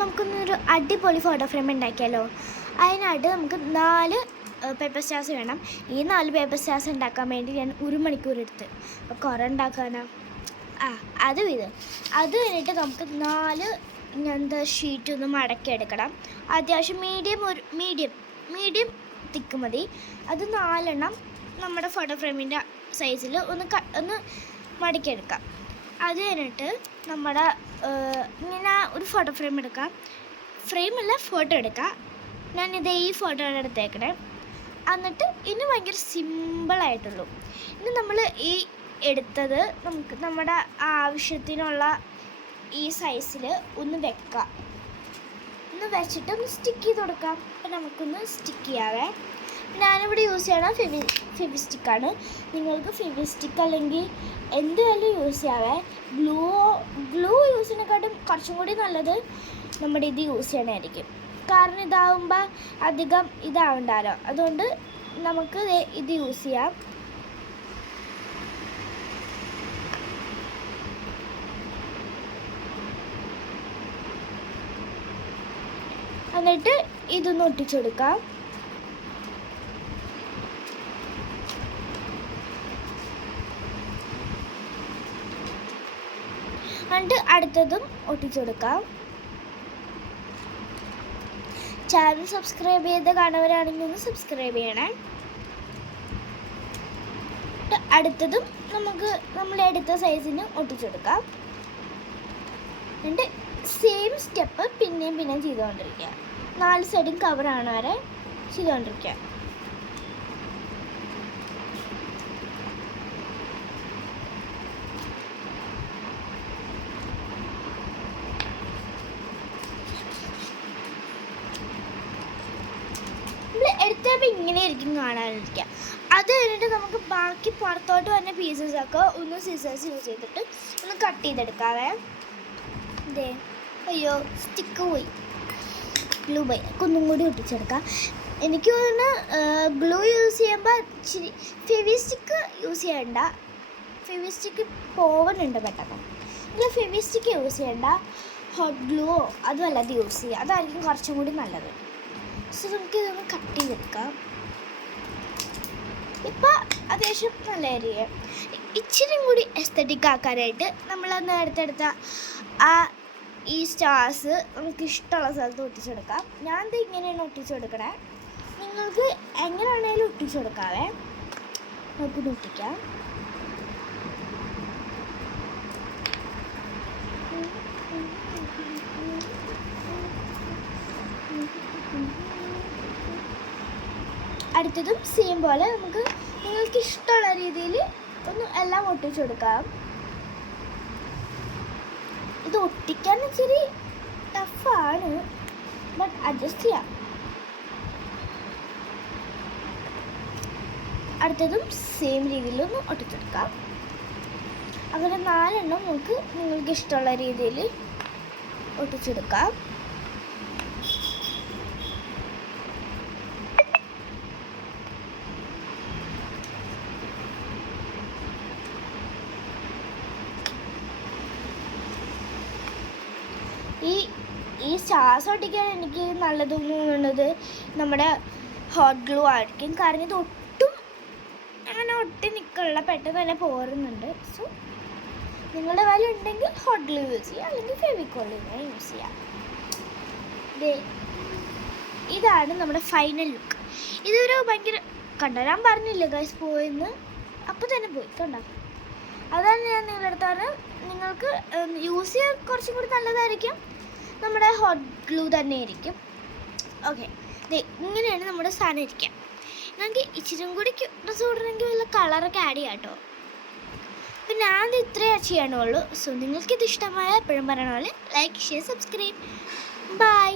നമുക്കൊന്നൊരു അടിപൊളി photo frame ഉണ്ടാക്കിയാലോ. അതിനായിട്ട് നമുക്ക് 4 പേപ്പർ സ്റ്റാർസ് വേണം. ഈ 4 പേപ്പർ സ്റ്റാർസ് ഉണ്ടാക്കാൻ വേണ്ടി ഞാൻ 1 മണിക്കൂർ എടുത്ത്. അപ്പോൾ കുറേ ഉണ്ടാക്കാനാ അത് കഴിഞ്ഞിട്ട് നമുക്ക് 4 ഷീറ്റ് ഒന്ന് മടക്കി എടുക്കണം. അത്യാവശ്യം മീഡിയം തിക്ക് മതി. അത് 4 എണ്ണം നമ്മുടെ ഫോട്ടോ ഫ്രെയിമിൻ്റെ സൈസിൽ ഒന്ന് മടക്കിയെടുക്കാം. അത് കഴിഞ്ഞിട്ട് നമ്മുടെ ഇങ്ങനെ ഒരു ഫോട്ടോ ഫ്രെയിം എടുക്കാം. ഫ്രെയിമല്ല, ഫോട്ടോ എടുക്കാം. ഞാനിത് ഈ ഫോട്ടോ ആണ് എടുത്തേക്കണേ. എന്നിട്ട് ഇനി ഭയങ്കര സിമ്പിളായിട്ടുള്ളൂ. ഇനി നമ്മൾ ഈ എടുത്തത് നമുക്ക് നമ്മുടെ ആവശ്യത്തിനുള്ള ഈ സൈസിൽ ഒന്ന് വെക്കാം. ഒന്ന് വെച്ചിട്ട് ഒന്ന് സ്റ്റിക്ക് ചെയ്ത് കൊടുക്കാം. അപ്പം നമുക്കൊന്ന് സ്റ്റിക്ക് ചെയ്യാവേ. ഞാനിവിടെ യൂസ് ചെയ്യണ ഫെവിസ്റ്റിക്കാണ്. നിങ്ങൾക്ക് ഫെവിസ്റ്റിക്ക് അല്ലെങ്കിൽ എന്തായാലും യൂസ് ചെയ്യാവേ. ഗ്ലൂ യൂസ് ചെയ്യുന്നതിനെക്കാട്ടും കുറച്ചും കൂടി നല്ലത് നമ്മുടെ ഇത് യൂസ് ചെയ്യണമായിരിക്കും. കാരണം ഇതാവുമ്പോൾ അധികം ഇതാവണ്ടല്ലോ. അതുകൊണ്ട് നമുക്ക് ഇത് യൂസ് ചെയ്യാം. എന്നിട്ട് ഇതൊന്ന് ഒട്ടിച്ചെടുക്കാം. എന്നിട്ട് അടുത്തതും ഒട്ടിച്ചെടുക്കാം. ചാനൽ സബ്സ്ക്രൈബ് ചെയ്ത് കാണുന്നവരാണെങ്കിൽ ഒന്ന് സബ്സ്ക്രൈബ് ചെയ്യണേ. അടുത്തതും നമ്മൾ എടുത്ത സൈസിന് ഒട്ടിച്ചെടുക്കാം. എന്നിട്ട് സെയിം സ്റ്റെപ്പ് പിന്നെയും ചെയ്തുകൊണ്ടിരിക്കുക. 4 സൈഡും കവറാണ് വരെ ചെയ്തുകൊണ്ടിരിക്കുക. എടുത്തപ്പോൾ ഇങ്ങനെ ആയിരിക്കും കാണാനിരിക്കുക. അത് കഴിഞ്ഞിട്ട് നമുക്ക് ബാക്കി പുറത്തോട്ട് വന്ന പീസസൊക്കെ ഒന്ന് സിസേഴ്സ് യൂസ് ചെയ്തിട്ട് ഒന്ന് കട്ട് ചെയ്തെടുക്കാവേ. ഇതേ അയ്യോ സ്റ്റിക്ക് പോയി, ഗ്ലൂ പോയി. ഒന്നും കൂടി ഒട്ടിച്ചെടുക്കാം. എനിക്ക് തോന്നുന്നു ഗ്ലൂ യൂസ് ചെയ്യുമ്പോൾ ഇച്ചിരി ഫെവിസ്റ്റിക്ക് യൂസ് ചെയ്യണ്ട. ഫെവിസ്റ്റിക്ക് പോവുന്നുണ്ട് പെട്ടെന്ന്. ഇല്ല, ഫെവിസ്റ്റിക്ക് യൂസ് ചെയ്യണ്ട. ഹോട്ട് ഗ്ലൂവോ അതും അല്ലാതെ യൂസ് ചെയ്യുക. അതായിരിക്കും കുറച്ചും കൂടി നല്ലത്. സോ നമുക്ക് ഇതൊന്ന് കട്ട് ചെയ്തെടുക്കാം. ഇപ്പം അത്യാവശ്യം നല്ല ഏരിയ. ഇച്ചിരി കൂടി എസ്തറ്റിക് ആക്കാനായിട്ട് നമ്മൾ നേരത്തെടുത്ത ഈ സ്റ്റാർസ് നമുക്ക് ഇഷ്ടമുള്ള സ്ഥലത്ത് ഒട്ടിച്ചെടുക്കാം. ഞാനിത് ഇങ്ങനെയാണ് ഒട്ടിച്ചെടുക്കണേ. നിങ്ങൾക്ക് എങ്ങനെയാണെങ്കിലും ഒട്ടിച്ചെടുക്കാവേ. നമുക്കിത് ഒട്ടിക്കാം. അടുത്തതും സെയിം പോലെ നമുക്ക് നിങ്ങൾക്ക് ഇഷ്ടമുള്ള രീതിയിൽ ഒന്ന് എല്ലാം ഒട്ടിച്ചെടുക്കാം. ഇത് ഒട്ടിക്കാൻ ഇച്ചിരി ടഫാണ്, ബട്ട് അഡ്ജസ്റ്റ് ചെയ്യാം. അടുത്തതും സെയിം രീതിയിലൊന്ന് ഒട്ടിച്ചെടുക്കാം. അങ്ങനെ 4 എണ്ണം നിങ്ങൾക്ക് ഇഷ്ടമുള്ള രീതിയിൽ ഒട്ടിച്ചെടുക്കാം. ഈ സ്റ്റാർസ് ഒട്ടിക്കാൻ എനിക്ക് നല്ലത് തോന്നുന്നത് നമ്മുടെ ഹോട്ട് ഗ്ലൂ ആയിരിക്കും. കാരണം ഇത് ഒട്ടും അങ്ങനെ ഒട്ടി നിൽക്കുള്ള പെട്ടെന്ന് തന്നെ പോരുന്നുണ്ട്. സോ നിങ്ങളുടെ കയ്യിൽ ഉണ്ടെങ്കിൽ ഹോട്ട് ഗ്ലൂ യൂസ് ചെയ്യുക, അല്ലെങ്കിൽ ഫെവിക്കോൾ യൂസ് ചെയ്യാം. ഇതാണ് നമ്മുടെ ഫൈനൽ ലുക്ക്. ഇതൊരു ഭയങ്കര ഞാൻ പറഞ്ഞില്ലേ ഗൈസ് പോയെന്ന്, അപ്പോൾ തന്നെ പോയി കണ്ടോ. അതാണ് ഞാൻ നിങ്ങളുടെ അടുത്ത് പറഞ്ഞത്. നിങ്ങൾക്ക് യൂസ് ചെയ്യാൻ കുറച്ചും കൂടി നല്ലതായിരിക്കും നമ്മുടെ ഹോട്ട് ഗ്ലൂ തന്നെ ആയിരിക്കും. ഓക്കെ, ഇങ്ങനെയാണ് നമ്മുടെ സാധനം ഇരിക്കുക. നമുക്ക് ഇച്ചിരി കൂടി ക്യൂട്ട്നെസ് കൂടണമെങ്കിൽ വല്ല കളറൊക്കെ ആഡ് ചെയ്യാം കേട്ടോ. അപ്പം ഞാനത് ഇത്രയേ ചെയ്യാനുള്ളൂ. സോ നിങ്ങൾക്കിത് ഇഷ്ടമായ എപ്പോഴും പറയണ പോലെ ലൈക്ക്, ഷെയർ, സബ്സ്ക്രൈബ്. ബൈ.